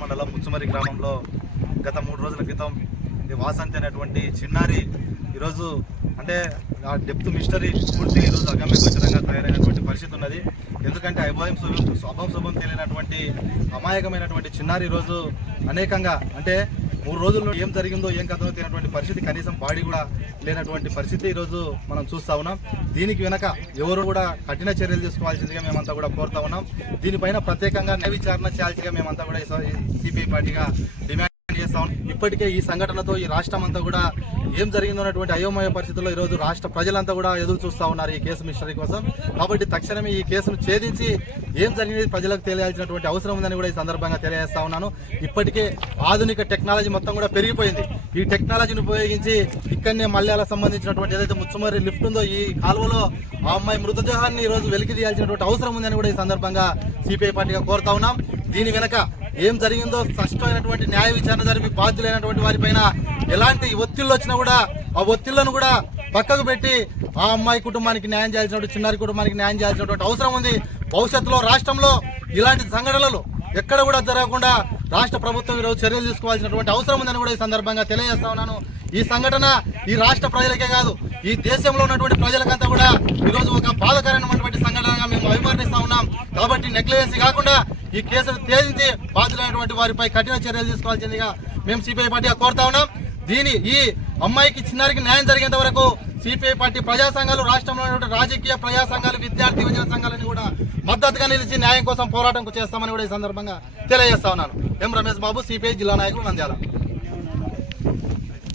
మండలం ముచ్చుమరి గ్రామంలో గత 3 రోజుల క్రితం వాసంతి అనేటువంటి చిన్నారి ఈరోజు అంటే ఆ డెప్త్ మిస్టరీ పూర్తి ఈరోజు అగమ్యగోచరంగా తయారైనటువంటి పరిస్థితి ఉన్నది. ఎందుకంటే శుభం తెలియనటువంటి అమాయకమైనటువంటి చిన్నారి ఈరోజు అనేకంగా అంటే 3 రోజుల్లో ఏం జరిగిందో ఏం కథో తెలియనటువంటి పరిస్థితి, కనీసం బాడీ కూడా లేనటువంటి పరిస్థితి ఈరోజు మనం చూస్తా ఉన్నాం. దీనికి వెనక ఎవరు కూడా కఠిన చర్యలు తీసుకోవాల్సిందిగా మేమంతా కూడా కోరుతా ఉన్నాం. దీనిపైన ప్రత్యేకంగా న్యాయ విచారణ చేయాల్సిందిగా మేమంతా కూడా సిపిఐ పార్టీగా డిమాండ్ చేస్తా ఉన్నాం. ఇప్పటికే ఈ సంఘటనతో ఈ రాష్ట్రం అంతా కూడా ఏం జరిగిందో అన్నటువంటి అయోమయ పరిస్థితుల్లో ఈరోజు రాష్ట్ర ప్రజలంతా కూడా ఎదురు చూస్తా ఉన్నారు ఈ కేసు మిస్టరీ కోసం. కాబట్టి తక్షణమే ఈ కేసును ఛేదించి ఏం జరిగింది ప్రజలకు తెలియాల్సినటువంటి అవసరం ఉందని కూడా ఈ సందర్భంగా తెలియజేస్తా ఉన్నాను. ఇప్పటికే ఆధునిక టెక్నాలజీ మొత్తం కూడా పెరిగిపోయింది. ఈ టెక్నాలజీని ఉపయోగించి ఇక్కడనే మల్యాలకు సంబంధించినటువంటి ఏదైతే ముచ్చుమరి లిఫ్ట్ ఉందో ఈ కాలువలో ఆ అమ్మాయి మృతదేహాన్ని ఈరోజు వెలికి తీయాల్సినటువంటి అవసరం ఉందని కూడా ఈ సందర్భంగా సిపిఐ పార్టీగా కోరుతా ఉన్నాం. దీని వెనక ఏం జరిగిందో స్పష్టమైనటువంటి న్యాయ విచారణ జరిపి బాధ్యులైనటువంటి వారిపైన ఎలాంటి ఒత్తిళ్లు వచ్చినా కూడా ఆ ఒత్తిళ్లను కూడా పక్కకు పెట్టి ఆ అమ్మాయి కుటుంబానికి న్యాయం చేయాల్సినటువంటి చిన్నారి కుటుంబానికి న్యాయం చేయాల్సినటువంటి అవసరం ఉంది. భవిష్యత్తులో రాష్ట్రంలో ఇలాంటి సంఘటనలు ఎక్కడ కూడా జరగకుండా రాష్ట్ర ప్రభుత్వం ఈరోజు చర్యలు తీసుకోవాల్సినటువంటి అవసరం ఉందని కూడా ఈ సందర్భంగా తెలియజేస్తా ఉన్నాను. ఈ సంఘటన ఈ రాష్ట్ర ప్రజలకే కాదు, ఈ దేశంలో ఉన్నటువంటి ప్రజలకంతా కూడా ఈరోజు ఒక బాధాకరమైనటువంటి సంఘటనగా మేము అభివర్ణిస్తా ఉన్నాం. కాబట్టి నెగ్లిజెన్సీ కాకుండా ఈ కేసును ఛేదించి బాధ్యులైనటువంటి వారిపై కఠిన చర్యలు తీసుకోవాల్సిందిగా మేము సిపిఐ పార్టీగా కోరుతా ఉన్నాం. ఈ అమ్మాయికి చిన్నారికి న్యాయం జరిగేంత వరకు సిపిఐ పార్టీ ప్రజా సంఘాలు, రాష్ట్రంలో ఉన్నటువంటి రాజకీయ ప్రజా సంఘాలు, విద్యార్థి యువజన సంఘాలని కూడా మద్దతుగా నిలిచి న్యాయం కోసం పోరాటం చేస్తామని కూడా ఈ సందర్భంగా తెలియజేస్తా ఉన్నాను. ఎం రమేష్ బాబు, సిపిఐ జిల్లా నాయకులు, నంద్యాల.